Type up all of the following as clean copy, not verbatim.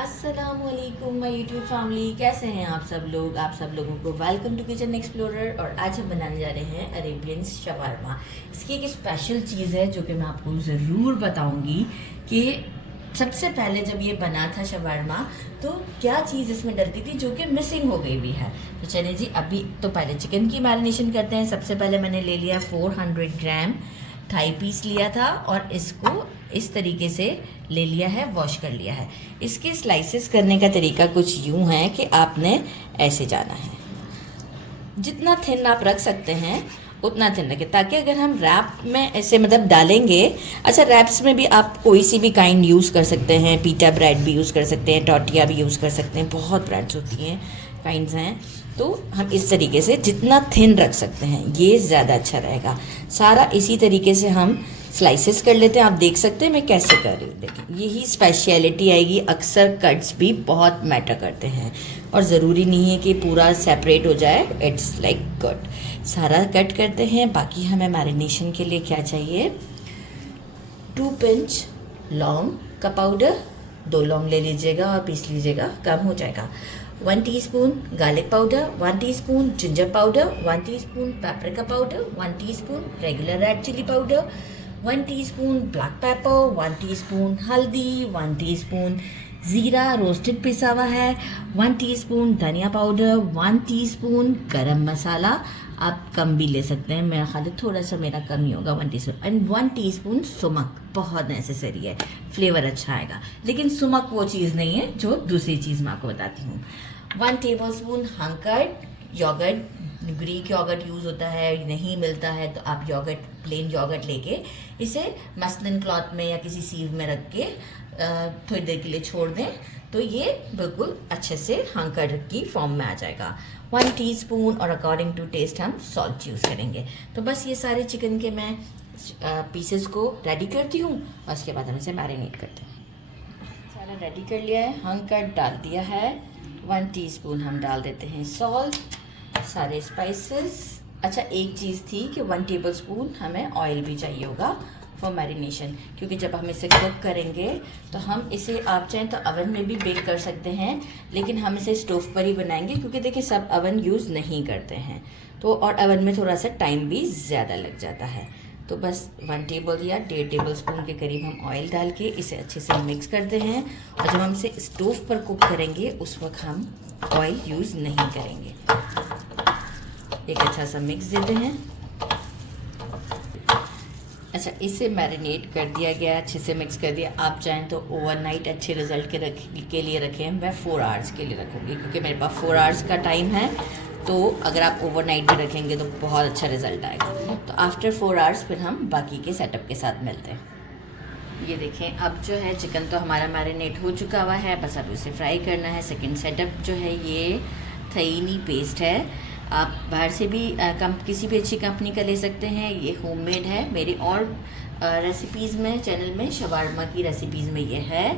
अस्सलामुअलैकुम my YouTube family, कैसे हैं आप सब लोग। आप सब लोगों को वेलकम टू किचन एक्सप्लोरर। और आज हम बनाने जा रहे हैं अरेबियन शवारमा। इसकी एक स्पेशल चीज़ है जो कि मैं आपको ज़रूर बताऊंगी कि सबसे पहले जब ये बना था शवारमा तो क्या चीज़ इसमें डलती थी जो कि मिसिंग हो गई भी है। तो चलिए जी, अभी तो पहले चिकन की मैरिनेशन करते हैं। सबसे पहले मैंने ले लिया 400 ग्राम थाई पीस लिया था और इसको इस तरीके से ले लिया है, वॉश कर लिया है। इसके स्लाइसेस करने का तरीका कुछ यूँ है कि आपने ऐसे जाना है, जितना थिन आप रख सकते हैं उतना थिन रखें, ताकि अगर हम रैप में ऐसे मतलब डालेंगे। अच्छा, रैप्स में भी आप कोई सी भी काइंड यूज़ कर सकते हैं, पीटा ब्रेड भी यूज़ कर सकते हैं, टॉर्टिया भी यूज़ कर सकते हैं, बहुत ब्रेड्स होती हैं, काइंड्स हैं। तो हम इस तरीके से जितना थिन रख सकते हैं ये ज़्यादा अच्छा रहेगा। सारा इसी तरीके से हम स्लाइसेस कर लेते हैं। आप देख सकते हैं मैं कैसे कर रही हूँ, देखिए यही स्पेशलिटी आएगी। अक्सर कट्स भी बहुत मैटर करते हैं और ज़रूरी नहीं है कि पूरा सेपरेट हो जाए। इट्स लाइक गुड, सारा कट करते हैं। बाकी हमें मैरिनेशन के लिए क्या चाहिए, 2 पिंच लौंग का पाउडर, 2 लौंग ले लीजिएगा और पीस लीजिएगा, कम हो जाएगा। 1 teaspoon garlic powder, 1 teaspoon ginger powder, 1 teaspoon paprika powder, 1 teaspoon regular red chilli powder, 1 teaspoon black pepper, 1 teaspoon हल्दी, 1 टीस्पून ज़ीरा रोस्टेड पिसा हुआ है, 1 टीस्पून धनिया पाउडर, 1 टीस्पून गरम मसाला। आप कम भी ले सकते हैं, मेरा ख्याल है थोड़ा सा मेरा कम ही होगा, 1 टीस्पून। एंड 1 टीस्पून सुमक बहुत नेसेसरी है, फ्लेवर अच्छा आएगा। लेकिन सुमक वो चीज़ नहीं है जो दूसरी चीज़ मैं आपको बताती हूँ। 1 tablespoon hung curd yoghurt, greek yoghurt use होता है, नहीं मिलता है तो आप योगर्ट, प्लेन योगर्ट लेके इसे मसलिन क्लॉथ में या किसी सीव में रख के थोड़ी देर के लिए छोड़ दें तो ये बिल्कुल अच्छे से हंकर्ड की फॉर्म में आ जाएगा। 1 टीस्पून और अकॉर्डिंग टू टेस्ट हम सॉल्ट यूज़ करेंगे। तो बस ये सारे चिकन के मैं पीसेस को रेडी करती हूँ और उसके बाद हम इसे मैरिनेट करते हैं। सारा रेडी कर लिया है, हंकर्ड डाल दिया है, 1 टीस्पून हम डाल देते हैं सॉल्ट, सारे स्पाइसेस। अच्छा, एक चीज़ थी कि 1 टेबल स्पून हमें ऑयल भी चाहिए होगा फॉर मैरिनेशन, क्योंकि जब हम इसे कुक करेंगे तो हम इसे, आप चाहें तो अवन में भी बेक कर सकते हैं, लेकिन हम इसे स्टोव पर ही बनाएंगे क्योंकि देखिए सब अवन यूज़ नहीं करते हैं तो, और अवन में थोड़ा सा टाइम भी ज़्यादा लग जाता है। तो बस 1 टेबल या 1.5 टेबल स्पून के करीब हम ऑयल डाल के इसे अच्छे से मिक्स करते हैं। और जब हम इसे स्टोव पर कुक करेंगे उस वक्त हम ऑयल यूज़ नहीं करेंगे। एक अच्छा सा मिक्स देते हैं। अच्छा, इसे मैरिनेट कर दिया गया, अच्छे से मिक्स कर दिया। आप चाहें तो ओवरनाइट अच्छे रिज़ल्ट के लिए रखें। मैं 4 आवर्स के लिए रखूँगी क्योंकि मेरे पास 4 आवर्स का टाइम है। तो अगर आप ओवरनाइट भी रखेंगे तो बहुत अच्छा रिज़ल्ट आएगा। तो आफ्टर 4 आवर्स फिर हम बाकी के सेटअप के साथ मिलते हैं। ये देखें, अब जो है चिकन तो हमारा मैरिनेट हो चुका हुआ है, बस अब इसे फ्राई करना है। सेकेंड सेटअप जो है ये थईनी पेस्ट है। आप बाहर से भी किसी भी अच्छी कंपनी का ले सकते हैं, ये होममेड है। मेरी और रेसिपीज़ में, चैनल में शवारमा की रेसिपीज़ में ये है।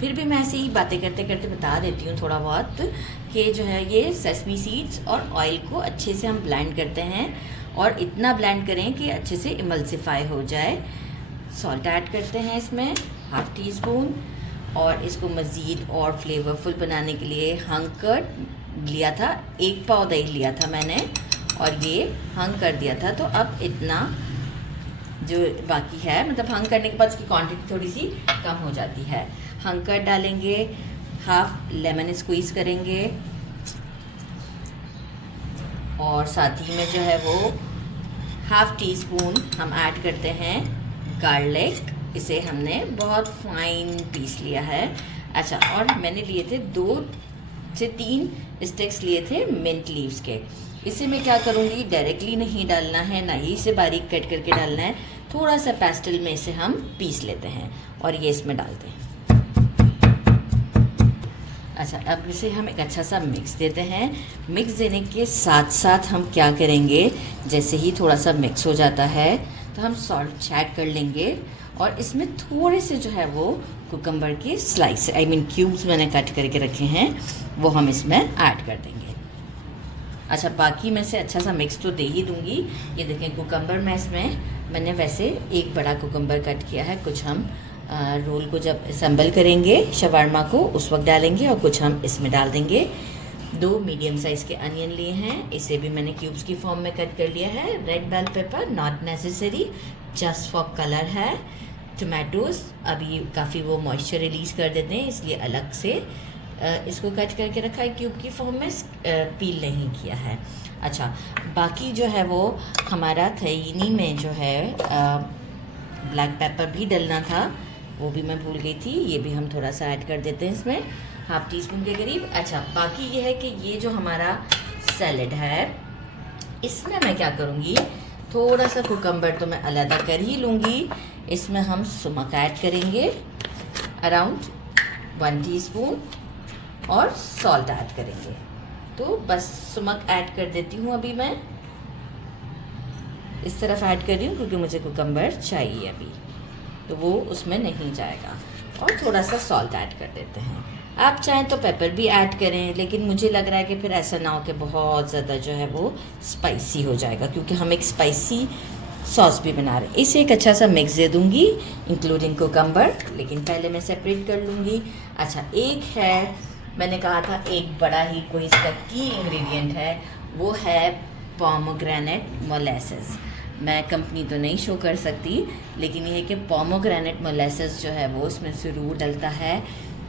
फिर भी मैं ऐसे ही बातें करते करते बता देती हूँ थोड़ा बहुत कि जो है ये सेसमी सीड्स और ऑयल को अच्छे से हम ब्लेंड करते हैं और इतना ब्लेंड करें कि अच्छे से इमल्सिफाई हो जाए। सॉल्ट ऐड करते हैं इसमें 1/2 टीस्पून और इसको मज़ीद और फ्लेवरफुल बनाने के लिए हंकर्ड लिया था, 1 पाव दही लिया था मैंने और ये हंग कर दिया था। तो अब इतना जो बाकी है, मतलब हंग करने के बाद इसकी क्वांटिटी थोड़ी सी कम हो जाती है। हंग कर डालेंगे, 1/2 लेमन स्क्वीज़ करेंगे और साथ ही में जो है वो 1/2 टीस्पून हम ऐड करते हैं गार्लिक। इसे हमने बहुत फाइन पीस लिया है। अच्छा, और मैंने लिए थे 2 से 3 स्टिक्स लिए थे मिंट लीव्स के। इसे मैं क्या करूँगी, डायरेक्टली नहीं डालना है, ना ही इसे बारीक कट करके डालना है, थोड़ा सा पेस्टल में इसे हम पीस लेते हैं और ये इसमें डालते हैं। अच्छा, अब इसे हम एक अच्छा सा मिक्स देते हैं। मिक्स देने के साथ साथ हम क्या करेंगे, जैसे ही थोड़ा सा मिक्स हो जाता है तो हम सॉल्ट ऐड कर लेंगे और इसमें थोड़े से जो है वो कुकम्बर के स्लाइस, क्यूब्स मैंने कट करके रखे हैं, वो हम इसमें ऐड कर देंगे। अच्छा, बाकी मैं से अच्छा सा मिक्स तो दे ही दूँगी। ये देखें कुकम्बर, मैं इसमें मैंने वैसे एक बड़ा कुकम्बर कट किया है, कुछ हम रोल को जब असेंबल करेंगे शवारमा को उस वक्त डालेंगे, और कुछ हम इसमें डाल देंगे। 2 मीडियम साइज़ के अनियन लिए हैं, इसे भी मैंने क्यूब्स की फॉर्म में कट कर लिया है। Red bell pepper not necessary, just for colour है। टमाटोज़ अभी काफ़ी वो मॉइस्चर रिलीज़ कर देते हैं, इसलिए अलग से इसको कट करके रखा है क्यूब की फॉर्म में, पील नहीं किया है। अच्छा, बाकी जो है वो हमारा थहीनी में जो है ब्लैक पेपर भी डलना था, वो भी मैं भूल गई थी, ये भी हम थोड़ा सा ऐड कर देते हैं इसमें, हाफ टी स्पून के करीब। अच्छा, बाकी ये है कि ये जो हमारा सैलेड है इसमें मैं क्या करूँगी, थोड़ा सा कुकम्बर तो मैं अलग कर ही लूँगी। इसमें हम सुमक ऐड करेंगे अराउंड 1 टीस्पून, और सॉल्ट ऐड करेंगे। तो बस सुमक ऐड कर देती हूँ अभी मैं, इस तरफ ऐड कर रही हूँ क्योंकि मुझे कुकम्बर चाहिए अभी, तो वो उसमें नहीं जाएगा। और थोड़ा सा सॉल्ट ऐड कर देते हैं। आप चाहें तो पेपर भी ऐड करें, लेकिन मुझे लग रहा है कि फिर ऐसा ना हो कि बहुत ज़्यादा जो है वो स्पाइसी हो जाएगा, क्योंकि हम एक स्पाइसी सॉस भी बना रहे हैं। इसे एक अच्छा सा मिक्स दे दूँगी इंक्लूडिंग कुकम्बर, लेकिन पहले मैं सेपरेट कर लूँगी। अच्छा, एक है, मैंने कहा था एक बड़ा ही कोई इसका की इंग्रेडिएंट है, वो है पोमोग्रेनेट मोलेसेस। मैं कंपनी तो नहीं शो कर सकती, लेकिन ये है कि पोमोग्रेनेट मोलेसेस जो है वो उसमें ज़रूर डलता है।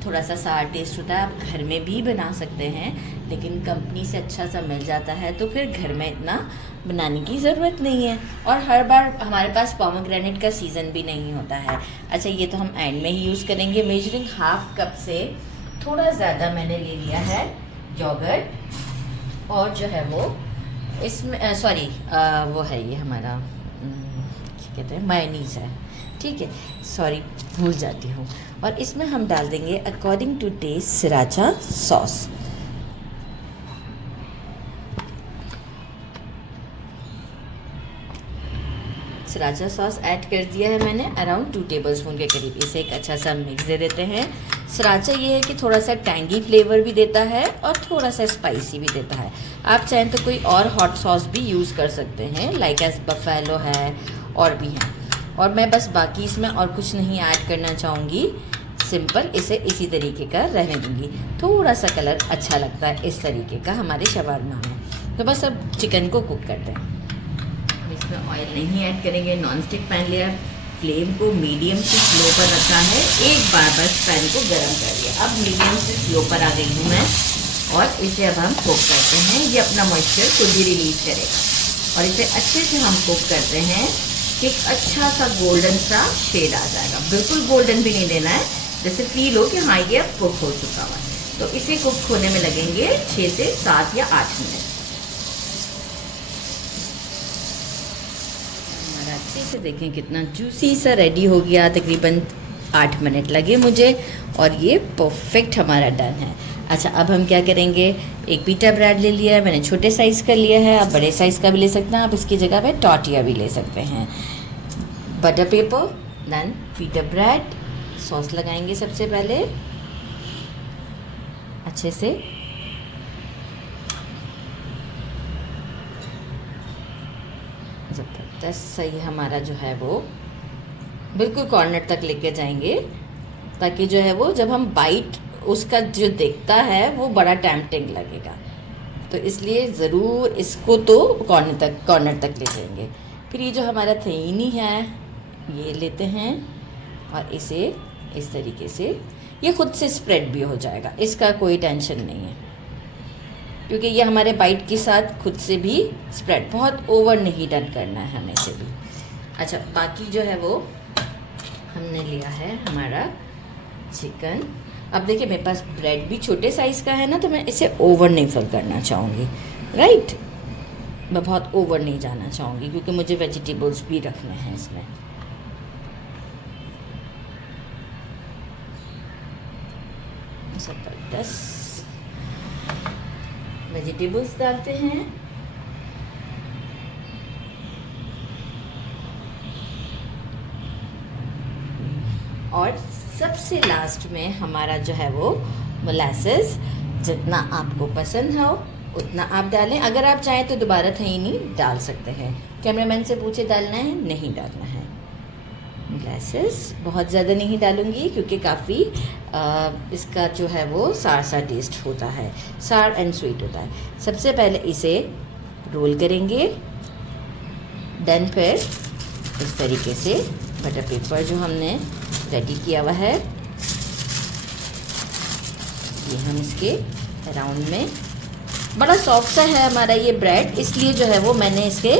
थोड़ा सा सार टेस्ट होता है, आप घर में भी बना सकते हैं, लेकिन कंपनी से अच्छा सा मिल जाता है तो फिर घर में इतना बनाने की ज़रूरत नहीं है, और हर बार हमारे पास पोमोग्रेनेट का सीज़न भी नहीं होता है। अच्छा, ये तो हम एंड में ही यूज़ करेंगे। मेजरिंग हाफ कप से थोड़ा ज़्यादा मैंने ले लिया है योगर्ट, और जो है वो इसमें वो है ये हमारा क्या कहते हैं, मायोनीज़ है, ठीक है, सॉरी भूल जाती हूँ। और इसमें हम डाल देंगे according to taste sriracha sauce. Sriracha sauce add कर दिया है मैंने अराउंड 2 टेबलस्पून के करीब। इसे एक अच्छा सा मिक्स दे देते हैं। सराचा ये है कि थोड़ा सा टैंगी फ्लेवर भी देता है और थोड़ा सा स्पाइसी भी देता है। आप चाहें तो कोई और हॉट सॉस भी यूज़ कर सकते हैं, लाइक एज बफेलो है और भी हैं। और मैं बस बाकी इसमें और कुछ नहीं ऐड करना चाहूँगी, सिंपल इसे इसी तरीके का रहने दूँगी। थोड़ा सा कलर अच्छा लगता है इस तरीके का हमारे शवारमा में। तो बस अब चिकन को कुक करते हैं। इसमें ऑयल नहीं ऐड करेंगे, नॉन स्टिक पैन लिया, फ्लेम को मीडियम से स्लो पर रखा है, एक बार बस पैन को गर्म कर लिया। अब मीडियम से स्लो पर आ गई हूँ मैं, और इसे अब हम कुक करते हैं। ये अपना मॉइस्चर खुद ही रिलीज करेगा, और इसे अच्छे से हम कुक करते हैं कि एक अच्छा सा गोल्डन सा शेड आ जाएगा। बिल्कुल गोल्डन भी नहीं देना है, जैसे फील हो कि हाँ ये अब कुक हो चुका हुआ है। तो इसे कुक होने में लगेंगे 6 से 7 या 8 मिनट। अच्छे से देखें कितना जूसी सा रेडी हो गया, तकरीबन 8 मिनट लगे मुझे, और ये परफेक्ट हमारा डन है। अच्छा, अब हम क्या करेंगे, एक पीटा ब्रेड ले लिया है मैंने, छोटे साइज़ का लिया है, आप बड़े साइज़ का भी ले सकते हैं, आप इसकी जगह पे टॉर्टिया भी ले सकते हैं। Butter paper, then pita bread, sauce लगाएंगे सबसे पहले अच्छे से, ज़बरदस्त सही हमारा जो है वो बिल्कुल कॉर्नर तक लेके जाएंगे, ताकि जो है वो जब हम बाइट उसका जो देखता है वो बड़ा टेम्पटिंग लगेगा, तो इसलिए ज़रूर इसको तो कॉर्नर तक ले जाएंगे। फिर ये जो हमारा थहीनी है ये लेते हैं, और इसे इस तरीके से, ये खुद से स्प्रेड भी हो जाएगा, इसका कोई टेंशन नहीं है, क्योंकि ये हमारे बाइट के साथ खुद से भी स्प्रेड, बहुत ओवर नहीं डन करना है हमें से भी। अच्छा, बाकी जो है वो हमने लिया है हमारा चिकन। अब देखिए मेरे पास ब्रेड भी छोटे साइज़ का है ना, तो मैं इसे ओवर नहीं फिल करना चाहूँगी, राइट, मैं बहुत ओवर नहीं जाना चाहूँगी, क्योंकि मुझे वेजिटेबल्स भी रखने हैं इसमें। ज़बरदस्त वेजिटेबल्स डालते हैं, और सबसे लास्ट में हमारा जो है वो मोलासेस, जितना आपको पसंद हो उतना आप डालें। अगर आप चाहें तो दोबारा थहीनी डाल सकते हैं, कैमरामैन से पूछे डालना है, नहीं डालना है, मोलासेस बहुत ज़्यादा नहीं डालूँगी क्योंकि काफ़ी इसका जो है वो सार सा टेस्ट होता है, सार एंड स्वीट होता है। सबसे पहले इसे रोल करेंगे, देन फिर इस तरीके से बटर पेपर जो हमने रेडी किया हुआ है ये हम इसके राउंड में, बड़ा सॉफ्ट सा है हमारा ये ब्रेड, इसलिए जो है वो मैंने इसके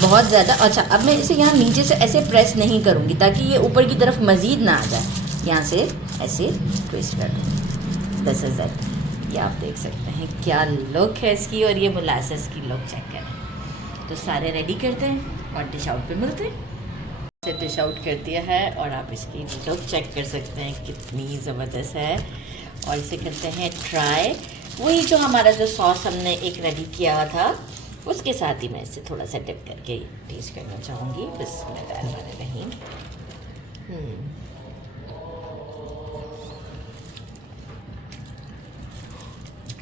बहुत ज़्यादा, अच्छा अब मैं इसे यहाँ नीचे से ऐसे प्रेस नहीं करूँगी ताकि ये ऊपर की तरफ मज़ीद ना आ जाए, यहाँ से ऐसे ट्विस्ट कर दूँगी। This is it. ये आप देख सकते हैं क्या लुक है इसकी, और ये मोलासेस की लुक चेक करें। तो सारे रेडी करते हैं और डिश आउट पे मिलते हैं। से डिश आउट कर दिया है और आप इसकी लुक चेक कर सकते हैं कितनी ज़बरदस्त है, और इसे करते हैं ट्राई। वही जो हमारा जो सॉस हमने एक रेडी किया हुआ था उसके साथ ही मैं इसे थोड़ा सा डिप करके टेस्ट करना चाहूँगी। बिस्मिल्लाहिर्रहमानिर्रहीम।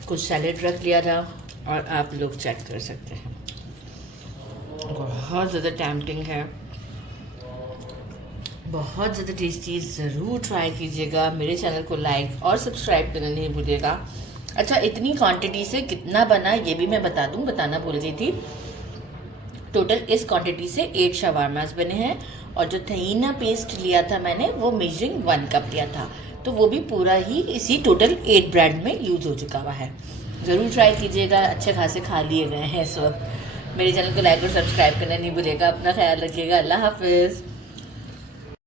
कुछ सैलेड रख लिया था और आप लोग चेक कर सकते हैं, बहुत ज़्यादा टेम्पटिंग है, बहुत ज़्यादा टेस्टी। ज़रूर ट्राई कीजिएगा। मेरे चैनल को लाइक और सब्सक्राइब करना नहीं भूलिएगा। अच्छा, इतनी क्वांटिटी से कितना बना ये भी मैं बताना भूल गई थी। टोटल इस क्वांटिटी से 8 शवारमास बने हैं, और जो तहीना पेस्ट लिया था मैंने वो मेजरिंग 1 कप लिया था, तो वो भी पूरा ही इसी टोटल 8 ब्रेड में यूज़ हो चुका हुआ है। ज़रूर ट्राई कीजिएगा। अच्छे खासे खा लिए गए हैं इस वक्त। मेरे चैनल को लाइक और सब्सक्राइब करना नहीं भूलिएगा। अपना ख्याल रखिएगा। अल्लाह हाफिज़।